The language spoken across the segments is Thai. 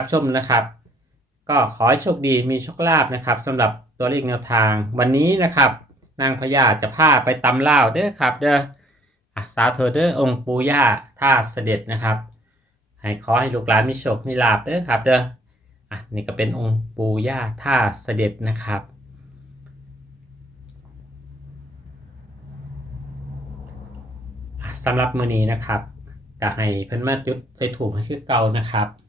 รับชมนะครับ ก็ขอให้โชคดีมีโชคลาภนะครับสำหรับตัวเลขแนวทาง วันนี้นะครับ นางพญาจะพาไปตำล่าเด้อครับเด้อสาธุเด้อองค์ปู่ย่าท่าเสด็จนะครับ ให้ขอให้ลูกหลานมีโชคมีลาภเด้อครับเด้ออะนี่ก็เป็นองค์ปู่ย่าท่าเสด็จนะครับสำหรับมือนี้นะครับก็ให้เพิ่นมาจุดใส่ถูกให้คือเก่านะครับ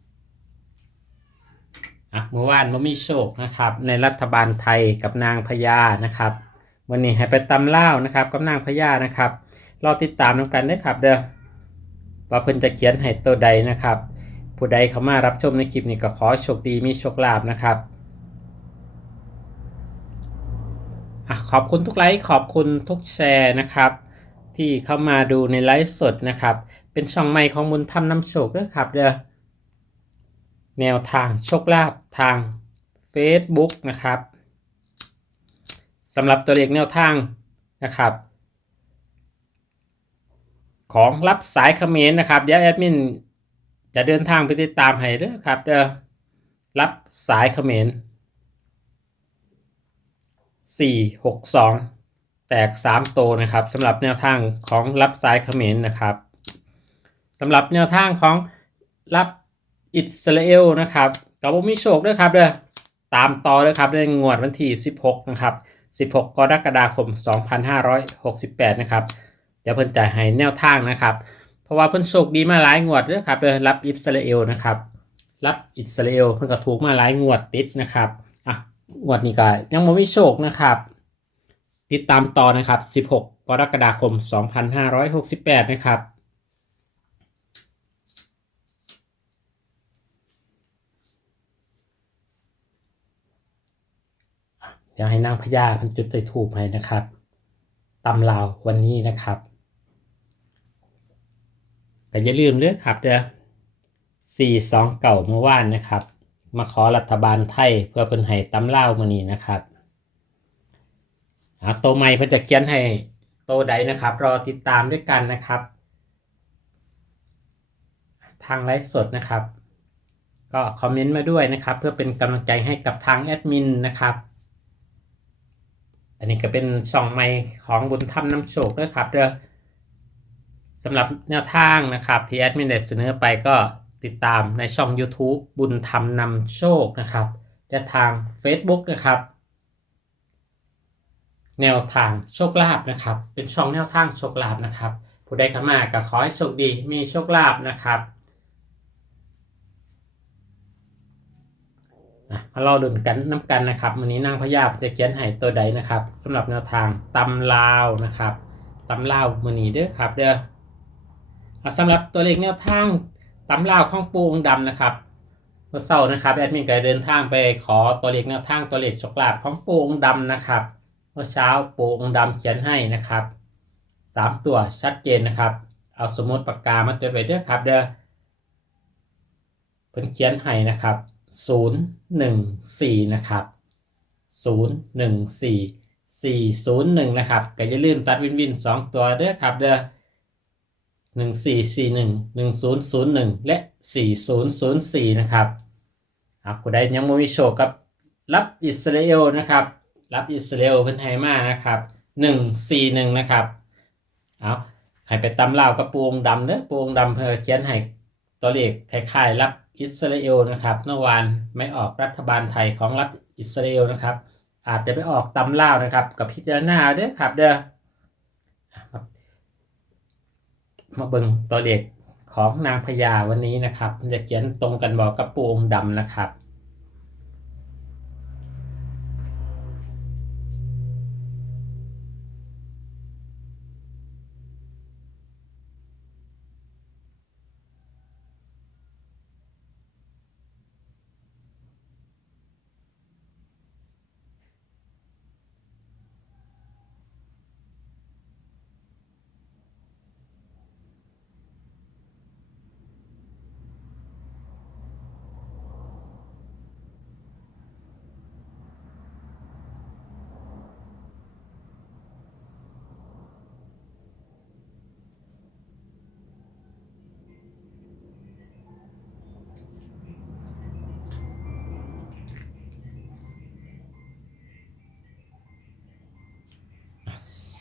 อะเมื่อวานว่ามีโชคนะครับ ในรัฐบาลไทยกับนางพญานะครับวันนี้ให้ไปตำเล่านะครับกับนางพญานะครับรอติดตามน้กันได้ครับ เด้อว่าเพิ่นจะเขียนให้ตัวใดนะครับ ผู้ใดเข้ามารับชมในคลิปนี้ก็ขอโชคดีมีโชคลาภนะครับอะขอบคุณทุกไลค์ขอบคุณทุกแชร์นะครับ ที่เข้ามาดูในไลฟ์สดนะครับ เป็นช่องใหม่ของมุนทำน้ำโชคด้วยครับเด้อ แนวทางโชคลาภทาง Facebook นะครับสำหรับตัวเลขแนวทางนะครับ ของรับสายเขมรนนะครับเดี๋ยวแอดมินจะเดินทางไปติดตามให้เด้อครับเดี๋ยวรับสายเขมร462 แตก 3 โตวนะครับสำหรับแนวทางของรับสายเขมรนะครับสำหรับแนวทางของรับ อิสราเอลนะครับกับมีโชคด้วยครับเด้อตามต่อด้วยครับในงวดวันที่ 16 นะครับ 16 กรกฎาคม 2568 นะครับจะเพิ่นจ่ายให้แนวทางนะครับ เพราะว่าเพิ่นโชคดีมาหลายงวดด้วยครับเด้อรับอิสราเอลนะครับ รับอิสราเอลเพิ่นก็ถูกมาหลายงวดติดนะครับอะงวดนี้ก็ยังบ่มีโชคนะครับ ติดตามต่อนะครับ 16 กรกฎาคม 2568 นะครับ เดี๋ยวให้นางพญาเพันจุดใจถูกให้นะครับตำลาววันนี้นะครับก็อย่าลืมเลือกครับเด้อสี่สองเก่าเมื่อวานนะครับ มาขอรัฐบาลไทยเพื่อเป็นให้ตำลาวมือนี้นะครับเอาโตวใหม่เพื่อจะเขียนให้โตวใดนะครับ รอติดตามด้วยกันนะครับ ทางไลฟ์สดนะครับ ก็คอมเมนต์มาด้วยนะครับ เพื่อเป็นกำลังใจให้กับทางแอดมินนะครับ อันนี้ก็เป็นช่องใหม่ของบุญธรรมน้ำโชคด้วยครับเด้อสำหรับแนวทางนะครับที่แอดมินได้เสนอไปก็ติดตามในช่อง YouTube บุญธรรมนำโชคนะครับและทาง Facebook นะครับ แนวทางโชคลาภนะครับ เป็นช่องแนวทางโชคลาภนะครับ ผู้ใดเข้ามาก็ขอให้โชคดีมีโชคลาภนะครับ อะมารอดุนกันน้ำกันนะครับวันนี้นางพญาจะเขียนให้ตัวใดนะครับสำหรับแนวทางตำลาวนะครับตำลาวมือนี้เด้อครับ เด้ออะสำหรับตัวเลขแนวทางตำลาวของปูองดำนะครับเมื่อเช้านะครับแอดมินก็เดินทางไปขอตัวเลขแนวทางตัวเลขโชคลาภของปูองดำนะครับเมื่อเช้าปูองดำเขียนให้นะครับสามตัวชัดเจนนะครับ เอาสมุดปากกามาตัวไปเด้อครับ เด้อเพิ่นเขียนให้นะครับ ศูนย์หนึ่งสี่นะครับศูนย์หนึ่งสี่สี่ศูนย์หนึ่งนะครับก็อย่าลืมตัดวินวินสองตัวเด้อครับเด้อหนึ่งสี่สี่หนึ่งหนึ่งศูนย์ศูนย์หนึ่งและสี่ศูนย์ศูนย์สี่นะครับอะผู้ยังไม่มีโชคกับรับอิสราเอลนะครับ รับอิสราเอลเพิ่นให้มานะครับหนึ่งสี่หนึ่งนะครับเอาให้ไปตำเล่าวกับปูองดำเด้อปูองดำเพื่อเขียนให้ตัวเลขคล้ายๆรับอิสราเอลนะครับเมื่อวานไม่ออกรัฐบาลไทยของรัฐอิสราเอลนะครับ อาจจะไปออกตำล่านะครับ กับพิจารณาเด้อครับเด้อมาเบิ่งตัวเลขของนางพญาวันนี้นะครับ มันจะเขียนตรงกันบอกกับปูองดำนะครับ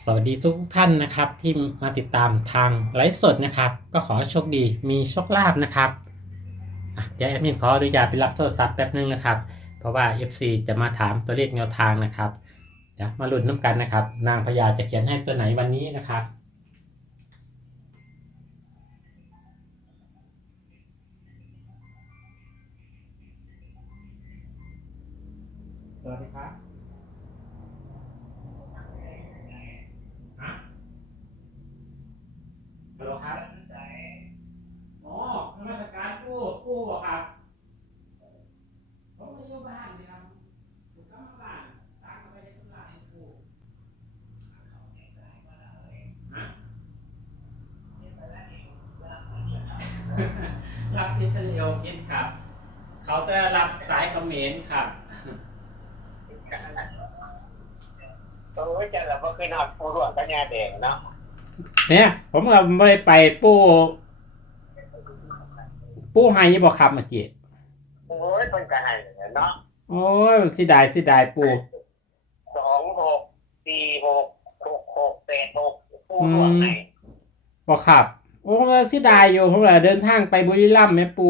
อ วัสดีทุกท่านนะครับ ที่มาติดตามทางไลฟ์สดนะครับ ก็ขอโชคดีมีโชคลาภนะครับอะเดี๋ยวแอดมินขออนุญาตไปรับโทรศัพท์แป๊บนึงนะครับ เพราะว่า FC จะมาถามตัวเลขแนวทางนะครับ เดี๋ยวมาลุ้นน้ำกันนะครับ นางพญาจะเขียนให้ตัวไหนวันนี้นะครับ บ่ครับผมมาอยู่บ้านนี่ครับผมก็มาบ้านตามมาไปในตลาดกู้ฮะรับอิสราเอลกินครับ เขาจะรับสายเขมรครับโอ้ยจะแบบว่าคือนอดปูรวดปัญญาแดงเนาะเนี่ยผมก็ไม่ได้ไป ปูปูไฮยี่บอกครับเมื่อกี้โอ้ยเป็นกันให้เนาะโอ้ยสิดายสิดายปู สองหกสี่หกหกหกแปดหกปูรวดไหนบอกครับ โอ้ยสิดายอยู่ผมเลยเดินทางไปบุรีรัมย์แม่ปู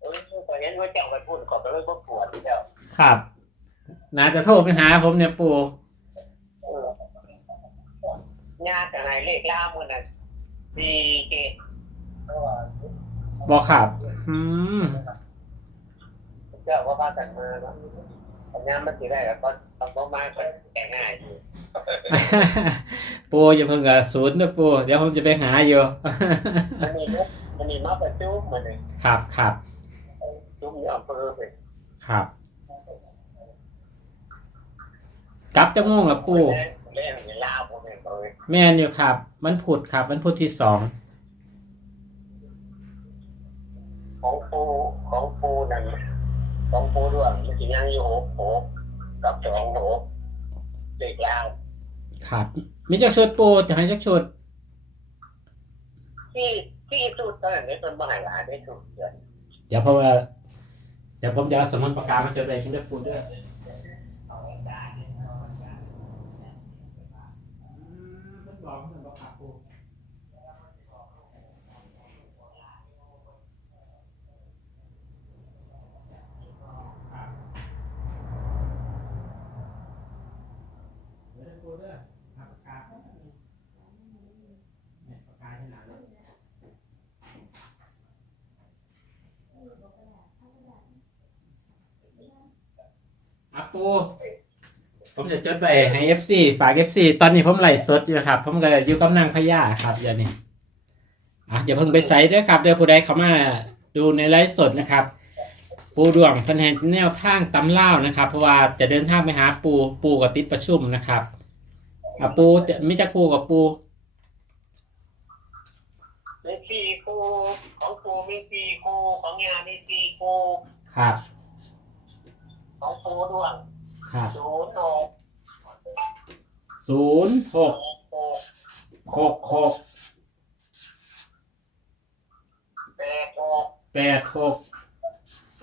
เออตอนนี้ว่าเจ้าไปพูดขอบไปเลยพวกปวดที่เดียวครับน่าจะโทรไปหาผมเนี่ยปูเออญาติกันไหนเลขล่ามือน่ะสี่เกต บอกครับ อืมเจ้าว่าพากันมาเนาะปัญญามันสิได้แล้วก็ต้องประมาณก็แก่ง่ายอยู่ปูอย่าเพิ่งกับศูนย์นะปูเดี๋ยวผมจะไปหาอยู่มันมีมุกมันมีมาประจุมันเลยครับครับจุ้มเนี่ยอำเภอไปครับกลับจะง่วงละปูเล่นเวลาผมเองเลยแม่นอยู่ครับ มันผุดครับ มันผุดที่สองของปู ของปูนั่นของปูด้วยมันจะยังอยู่หกหกกับสองหกเด็กลาวครับมีจักชุดปูจะให้จักชุดที่ที่สุดตอนนี้เป็นมหาลาได้สุดเดือนเดี๋ยวผมเอาเดี๋ยวผมจะเอาสมุนปากกามาจดเลยคุณได้ปูด้วย อะปูผมจะจดไปให้ FC ฝาก FC ตอนนี้ผมไลฟ์สดอยู่ครับ ผมก็อยู่กับนางพญาครับเดี๋ยวนี้อะอย่าเพิ่งไปใส่ด้วยครับเดี๋ยวผู้ใดเข้ามาดูในไลฟ์สดนะครับ ปูดวงพันแหนแนวทางตำเล่านะครับ เพราะว่าจะเดินทางไปหาปูปูกับติดประชุมนะครับ อะปูจะมิจะปูกับปูมีสี่คูของปูมีสี่คูของยามีสี่คูครับ ของปูด้วยครับศูนย์หกศูนย์หกหกหกหกแปดหกแปดหก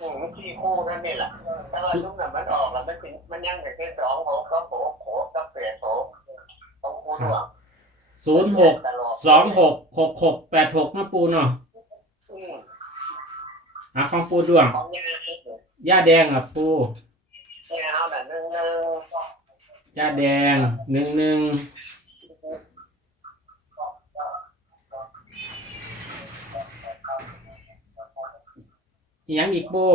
อืมสี่คูนั่นนี่แหละถ้าเราลุกน่ะมันออกแล้วมันถึงมันยังแต่แค่สองหกก็หกหกก็แปดหกของปูด้วย ศูนย์หกสองหกหกหกแปดหกมาปูเนาะอืมอะของปูดวงของยาอีกย่าแดงอะปูยาเอาแต่หนึ่งหนึ่งย่าแดงหนึ่งหนึ่งอีหยังอีกปู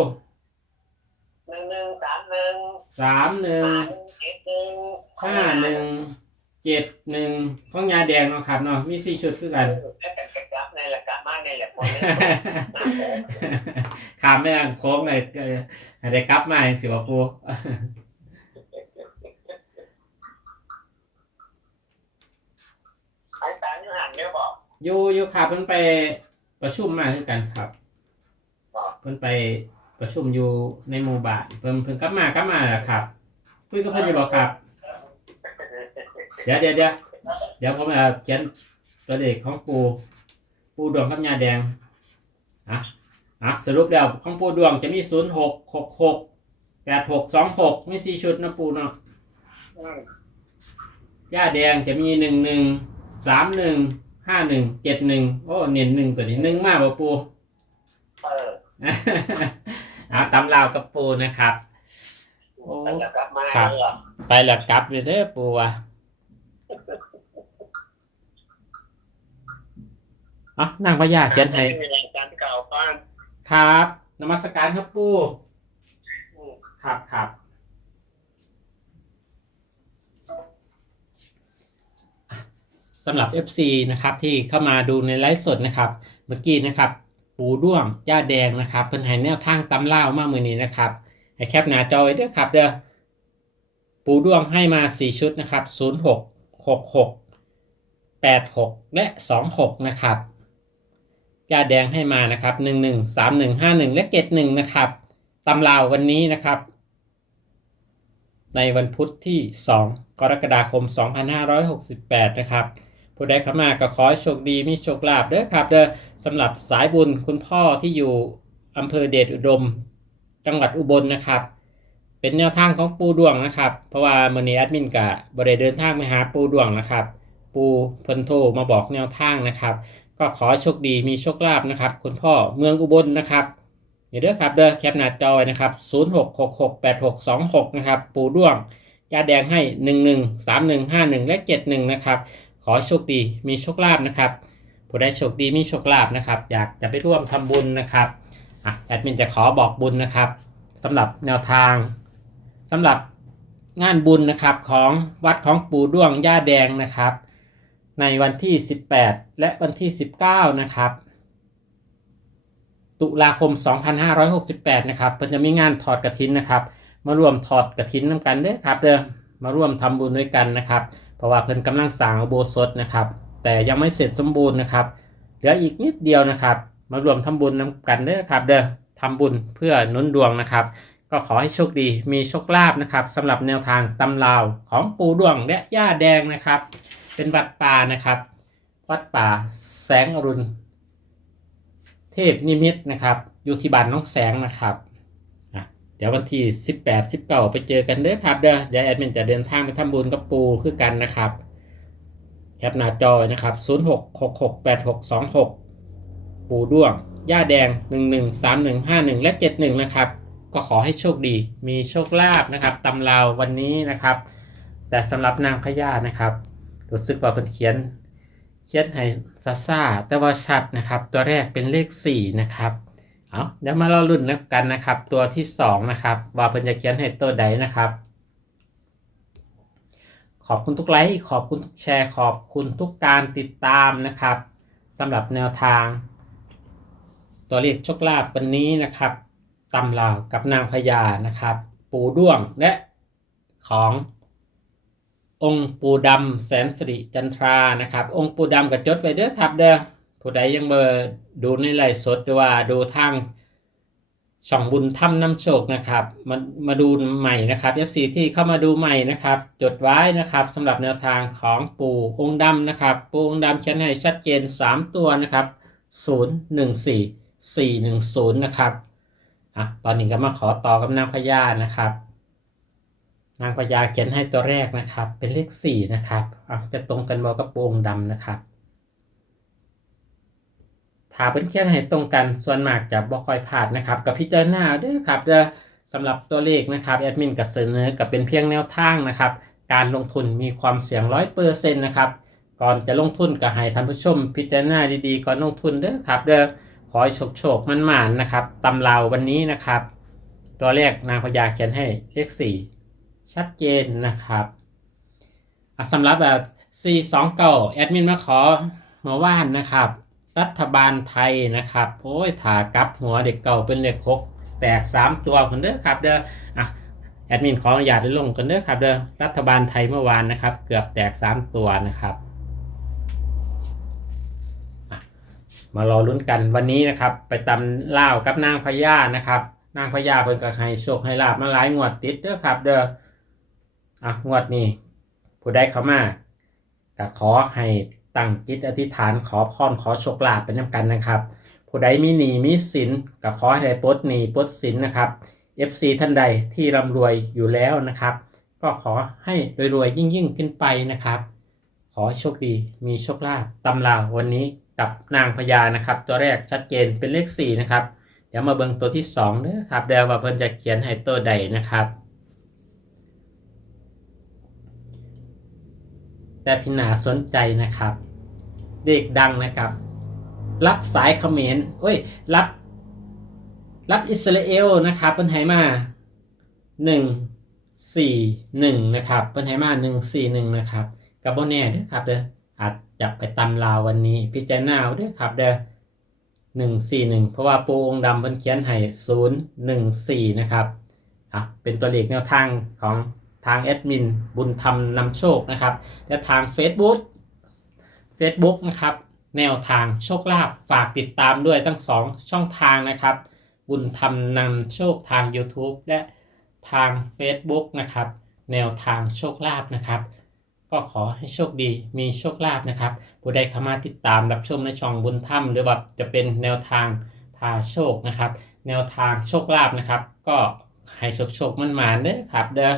หนึ่งหนึ่งสามหนึ่งสามหนึ่งสามเจ็ดหนึ่งห้าหนึ่ง เจ็ดหนึ่งของยาแดงเนาะครับเนาะมีสี่ชุดคือกันแล้แต่กลับในหละกลับมาในแหละคนขามไม่ได้โค้งเลยออให้ได้กลับมาสิวะปูไอ้ตาอยู่หันเนี่ยบอกอยู่อยู่ครับเพิ่นไปประชุมมาคือกันครับเพิ่นไปประชุมอยู่ในหมู่บ้านเพิ่นเพิ่นกลับมากลับมาแหละครับคุยกับเพิ่นอยู่บ่ครับ เดี๋ยวเดี๋ยวเดี๋ยวเดี๋ยวผมจะเขียนตัวเลขของปูปูดวงกับยาแดงอะอะสรุปแล้วของปูดวงจะมีศูนย์หกหกหกแปดหกสองหกมีสี่ชุดนะปูเนาะอืมย่าแดงจะมีหนึ่งหนึ่งสามหนึ่งห้าหนึ่งเจ็ดหนึ่งโอ้เน้นหนึ่งตัวนี้หนึ่งมากป่ะปูเออเอาตำลาวกับปูนะครับโอ้แต่จะกลับมาครับเลยอะไปแล้วกลับเลยเด้อปูอะ อะนางพญาเขียนให้ไม่มีการเก่าบ้านครับนมัสการครับปูอืมครับครับสำหรับ FC นะครับที่เข้ามาดูในไลฟ์สดนะครับ เมื่อกี้นะครับปูด้วงย่าแดงนะครับเพิ่นให้แนวทางตำเล่าวมามือนี้นะครับให้แคปหน้าจอไว้ด้วยครับเด้อปูด้วงให้มา 4 ชุดนะครับ 06 66 86 และ 26 นะครับ ยาแดงให้มานะครับ 11 31 51 และ71นะครับตำราวันนี้นะครับ ในวันพุธที่ 2 กรกฎาคม 2568 นะครับ ผู้ใดเข้ามาก็ขอโชคดีมีโชคลาภเด้อครับเด้อสำหรับสายบุญคุณพ่อที่อยู่อำเภอเดชอุดม จังหวัดอุบลนะครับ เป็นแนวทางของปูดวงนะครับ เพราะว่ามื่อนี้แอดมินกับบริเดินทางไปหาปูดวงนะครับ ปูเพิ่นโทรมาบอกแนวทางนะครับ ก็ขอโชคดีมีโชคลาภนะครับ คุณพ่อเมืองอุบลนะครับเดี๋ยวเด้อครับเด้อแคปหน้าจอไว้นะครับ 06668626 นะครับ ปูด้วงยาแดงให้ 11 31 51 และ 71 นะครับ ขอโชคดีมีโชคลาภนะครับผู้ใดโชคดีมีโชคลาภนะครับ อยากจะไปร่วมทำบุญนะครับอะแอดมินจะขอบอกบุญนะครับสำหรับแนวทางสำหรับงานบุญนะครับของวัดของปูด้วงย่าแดงนะครับ ในวันที่ 18 และวันที่ 19 นะครับ ตุลาคม 2568 นะครับเพิ่นจะมีงานถอดกระถินนะครับ มาร่วมถอดกระถินน้ำกันเด้อครับเด้อมาร่วมทำบุญด้วยกันนะครับ เพราะว่าเพิ่นกำลังสร้างอุโบสถนะครับ แต่ยังไม่เสร็จสมบูรณ์นะครับเหลืออีกนิดเดียวนะครับ มารวมทำบุญนำกันเด้อครับเด้อทำบุญเพื่อนุนดวงนะครับ ก็ขอให้โชคดีมีโชคลาภนะครับสำหรับแนวทางตำราวของปูดวงและย่าแดงนะครับ เป็นวัดป่านะครับ วัดป่าแสงอรุณ เทพนิมิตนะครับ อยู่ที่บ้านน้องแสงนะครับเดี๋ยววันที่ 18 19 ไปเจอกันเด้อครับ เด้อเดี๋ยวแอดมินจะเดินทางไปทำบุญกับปูคือกันนะครับแคปหน้าจอนะครับ 06668626 ปูด้วง ย่าแดง 113151 และ 71 นะครับ ก็ขอให้โชคดี มีโชคลาภนะครับตำราววันนี้นะครับ แต่สำหรับนางพญานะครับ รู้สึกว่าเพิ่นเขียน เขียนให้ซาซาแต่ว่าชัดนะครับ ตัวแรกเป็นเลข 4 นะครับเอาเดี๋ยวมาเราลุ้นกันนะครับ ตัวที่ 2 นะครับ ว่าเพิ่นจะเขียนให้ตัวใดนะครับ ขอบคุณทุกไลค์ขอบคุณทุกแชร์ ขอบคุณทุกการติดตามนะครับสำหรับแนวทาง ตัวเลขโชคลาภวันนี้นะครับตำลากับนางพญานะครับ ปูด้วงและของ องค์ปูดำแสนสิริจันทรานะครับ องค์ปูดำกับจดไว้เด้อครับเด้อผู้ใดยังเบอร์ดูในไลฟ์สดหรือว่าดูทางช่องบุญถ้ำน้ำโชคนะครับมามาดูใหม่นะครับ FC ที่เข้ามาดูใหม่นะครับ จดไว้นะครับสำหรับแนวทางของปู่องค์ดำนะครับ ปู่องค์ดำเขียนให้ชัดเจน 3 ตัวนะครับ 014 410 นะครับอะตอนนี้ก็มาขอต่อกับนางพญานะครับ นางพญาเขียนให้ตัวแรกนะครับ เป็นเลข4นะครับอะจะตรงกันบอกกับปู่องค์ดำนะครับถาเป็นเขียนให้ตรงกันส่วนมากจะบ่ค่อยพลาดนะครับ กับพิจารณาเด้อครับเด้อสำหรับตัวเลขนะครับแอดมินกับเสนอกับเป็นเพียงแนวทางนะครับ การลงทุนมีความเสี่ยงร้อยเปอร์เซ็นต์นะครับก่อนจะลงทุนก็ให้ท่านผู้ชม พิจารณาดีๆก่อนลงทุนเด้อครับ เด้อขอให้โชคๆมันหมานๆนะครับตำราวันนี้นะครับ ตัวเลขนางพญาเขียนให้เลขสี่ ชัดเจนนะครับสำหรับแบบ4 2 9 แอดมินมาขอเมื่อวานนะครับ รัฐบาลไทยนะครับ โอ้ยถากลับหัวเด็กเก่าเป็นเลขหกแตก 3 ตัวคนเด้อครับเด้ออะแอดมินขออนุญาตได้ลงกันเด้อครับเด้อรัฐบาลไทยเมื่อวานนะครับ เกือบแตก 3 ตัวนะครับมารอลุ้นกันวันนี้นะครับ ไปตำเล่ากับนางพญานะครับ นางพญาเพิ่นก็ให้โชคให้ลาบมาหลายงวดติดเด้อครับ เด้อ อะงวดนี้ผู้ใดเข้ามาก็ขอให้ตั้งจิตอธิษฐานขอพรขอโชคลาภเป็นน้ำกันนะครับ ผู้ใดมีหนี้มีสินก็ขอให้ได้ปลดหนี้ปลดสินนะครับ FC ท่านใดที่ร่ำรวยอยู่แล้วนะครับ ก็ขอให้รวยๆยิ่งๆขึ้นไปนะครับ ขอโชคดีมีโชคลาภตำราวันนี้กับนางพญานะครับ ตัวแรกชัดเจนเป็นเลข4นะครับเดี๋ยวมาเบิ่งตัวที่2เด้อครับเดี๋ยวว่าเพิ่นจะเขียนให้ตัวใดนะครับ แต่ที่น่าสนใจนะครับ เด็กดังนะครับ รับสายเขมรเอ้ย รับ รับอิสราเอลนะครับเป็นไหมาหนึ่งสี่หนึ่งนะครับเป็นไหมาหนึ่งสี่หนึ่งนะครับกับโบแน่เด้วยครับเด้ออาจจะไปตำลาววันนี้ พิจารณาเด้วยครับเด้อหนึ่งสี่หนึ่งเพราะว่าปูองดำเป็นเขียนให้ศูนย์หนึ่งสี่นะครับอะเป็นตัวเลขแนวทางของ ทางแอดมินบุญธรรมนำโชคนะครับ และทาง Facebook Facebook นะครับ แนวทางโชคลาภฝากติดตามด้วยทั้งสองช่องทางนะครับ บุญธรรมนำโชคทาง YouTube และทาง Facebook นะครับ แนวทางโชคลาภนะครับ ก็ขอให้โชคดีมีโชคลาภนะครับผู้ใดเข้ามาติดตามรับชมในช่องบุญธรรมหรือว่าจะเป็นแนวทางพาโชคนะครับ แนวทางโชคลาภนะครับ ก็ให้โชคโชคมันมาเด้อครับ เด้อ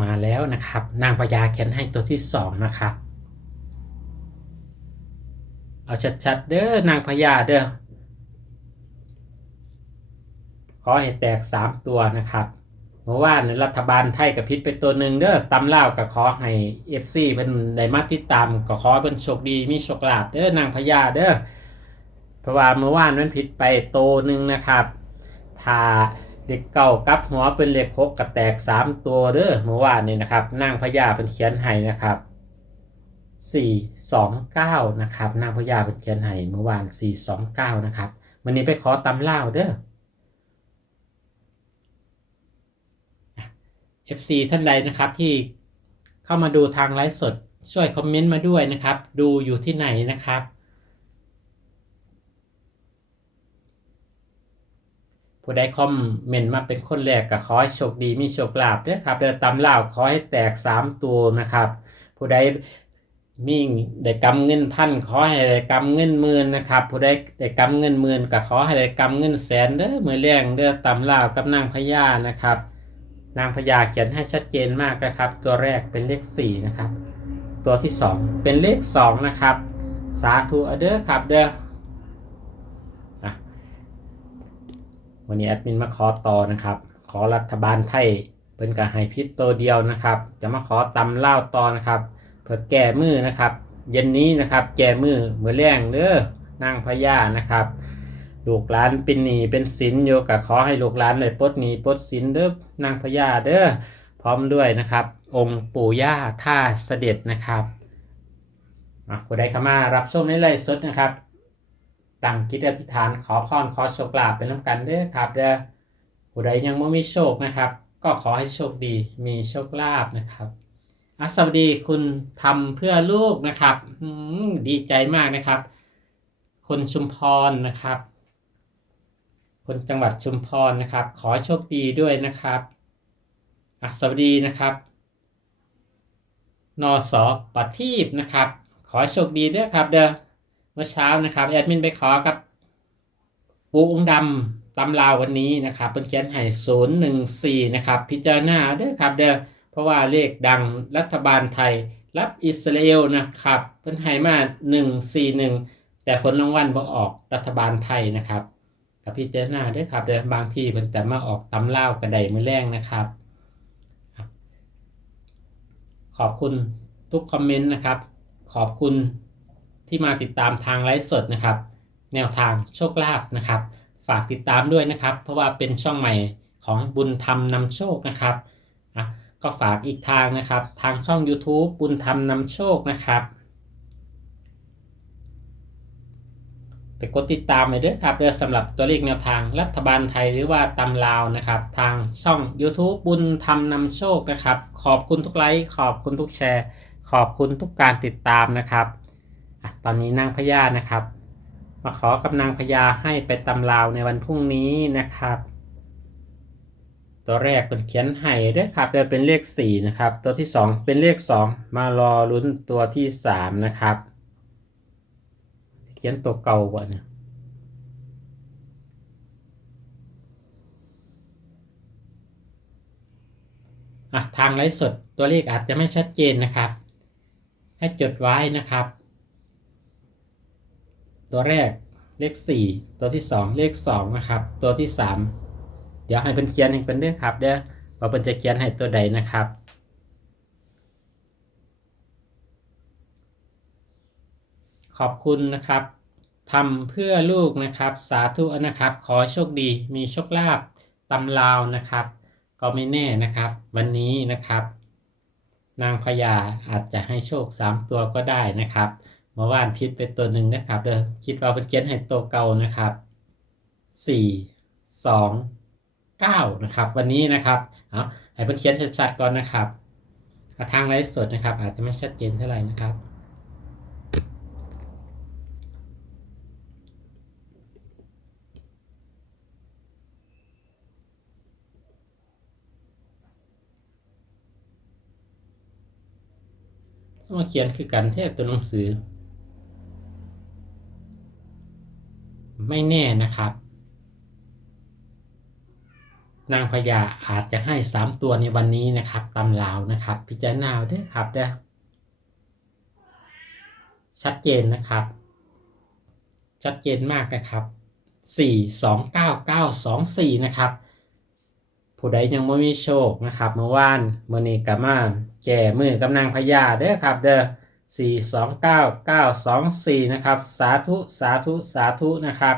มาแล้วนะครับ นางพญาเขียนให้ตัวที่สองนะครับ เอาชัดๆเด้อนางพญาเด้อขอให้แตกสามตัวนะครับเมื่อวานในรัฐบาลไทยกับพิษไปตัวหนึ่งเด้อตำเล่าวกับขอให้เอฟซีเป็นได้มาติดตามก็ขอเป็นโชคดีมีโชคลาภเด้อนางพญาเด้อเพราะว่าเมื่อวานมันผิดไปโตวหนึ่งนะครับถ้า เลขเก้ากลับหัวเป็นเลขหกกระแตกสามตัวเด้อเมื่อวานนี้นะครับนางพญาเป็นเขียนให้นะครับสี่สองเก้านะครับนางพญาเป็นเขียนให้เมื่อวานสี่สองเก้านะครับวันนี้ไปขอตำเล่าเด้อ FC ท่านใดนะครับที่เข้ามาดูทางไลฟ์สดช่วยคอมเมนต์มาด้วยนะครับ ดูอยู่ที่ไหนนะครับ ผู้ใดคอมเมนต์มาเป็นคนแรกก็ขอให้โชคดีมีโชคลาภด้วยครับเดือตำล่าวขอให้แตก 3 ตัวนะครับ ผู้ใดมีได้กำเงินพันขอให้ได้กำเงินหมื่นนะครับผู้ใดได้กำเงินหมื่นก็ขอให้ได้กำเงินแสนเด้อมือแรงเด้อตำล่าวกับนางพญานะครับ นางพญาเขียนให้ชัดเจนมากนะครับ ตัวแรกเป็นเลข4นะครับตัวที่ 2 เป็นเลข2นะครับสาธุเด้อครับเด้อ วันนี้แอดมินมาขอต่อนะครับ ขอรัฐบาลไทยเป็นกับไฮพิษตัวเดียวนะครับ จะมาขอตำเล่าต่อนะครับ เพื่อแก้มือนะครับ เย็นนี้นะครับ แก้มือมือแรงเด้อนางพญานะครับลูกหลานเป็นหนี้เป็นสินโยกะขอให้ลูกหลานได้ปลดหนี้ปลดสินเด้อนางพญาเด้อพร้อมด้วยนะครับ องค์ปู่ย่าท่าเสด็จนะครับอะผู้ใดเข้ามารับชมในไลฟ์สดนะครับ ตั้งคิดอธิษฐานขอพรขอโชคลาภเป็นน้ำกันเด้อครับเด้อผู้ใดยังไม่มีโชคนะครับ ก็ขอให้โชคดีมีโชคลาภนะครับอะสวัสดีคุณทำเพื่อลูกนะครับดีใจมากนะครับ คนชุมพรนะครับ คนจังหวัดชุมพรนะครับ ขอโชคดีด้วยนะครับอะสวัสดีนะครับนอสอปทีบนะครับ ขอโชคดีด้วยครับเด้อ เมื่อเช้านะครับแอดมินไปขอกับปูองดำตำลาววันนี้นะครับเป็นเขียนให้ศูนย์หนึ่งสี่นะครับพิจารณาเด้อครับเด้อเพราะว่าเลขดังรัฐบาลไทยรับอิสราเอลนะครับเพิ่นให้มา141แต่ผลรางวัลบ่ออกรัฐบาลไทยนะครับกับพิจารณาด้วยครับเดี๋ยวบางที่เพิ่นจะมาออกตำเล่าวกระไดมือแรงนะครับ ขอบคุณทุกคอมเมนต์นะครับ ขอบคุณ ที่มาติดตามทางไลฟ์สดนะครับ แนวทางโชคลาภนะครับ ฝากติดตามด้วยนะครับ เพราะว่าเป็นช่องใหม่ของบุญธรรมนำโชคนะครับอะก็ฝากอีกทางนะครับ ทางช่อง YouTube บุญธรรมนำโชคนะครับไปกดติดตามไปด้วยครับเดี๋ยวสำหรับตัวเลขแนวทางรัฐบาลไทยหรือว่าตำลาวนะครับ ทางช่อง YouTube บุญธรรมนำโชคนะครับ ขอบคุณทุกไลค์ขอบคุณทุกแชร์ ขอบคุณทุกการติดตามนะครับ ตอนนี้นางพญานะครับ มาขอกับนางพญาให้ไปตำลาวในวันพรุ่งนี้นะครับ ตัวแรกเป็นเขียนให้ด้วยครับจะเป็นเลข4นะครับ ตัวที่ 2 เป็นเลข 2 มารอลุ้นตัวที่ 3 นะครับ เขียนตัวเก่าบ่เนี่ยอะทางไลฟ์สดตัวเลขอาจจะไม่ชัดเจนนะครับ ให้จดไว้นะครับ ตัวแรกเลข 4 ตัวที่ 2 เลข2นะครับ ตัวที่ 3 เดี๋ยวให้เป็นเขียนให้เป็นเรื่อครับเด้อว่าเป็นจะเขียนให้ตัวใดนะครับ ขอบคุณนะครับทำเพื่อลูกนะครับ สาธุนะครับ ขอโชคดี มีโชคลาภตำลาวนะครับ ก็ไม่แน่นะครับ วันนี้นะครับ นางพญาอาจจะให้โชค 3 ตัวก็ได้นะครับ เมื่อวานพิษไปตัวหนึ่งนะครับ เดี๋ยวคิดว่าเป็นเขียนให้ตัวเก่านะครับ4 2 9นะครับ วันนี้นะครับเอาให้เป็นเขียนชัดๆก่อนนะครับทางไลฟ์สดนะครับ อาจจะไม่ชัดเจนเท่าไหร่นะครับมาเขียนคือกันเทพตัวหนังสือ ไม่แน่นะครับ นางพญาอาจจะให้สามตัวในวันนี้นะครับตำลาวนะครับ พิจารณาด้วยครับเด้อชัดเจนนะครับ ชัดเจนมากนะครับสี่สองเก้าเก้าสองสี่นะครับผู้ใดยังไม่มีโชคนะครับเมื่อวานเมื่อนี้กับมาแก่มือกับนางพญาเด้อครับ เด้อ สี่สองเก้าเก้าสองสี่นะครับ สาธุ สาธุ สาธุ นะครับ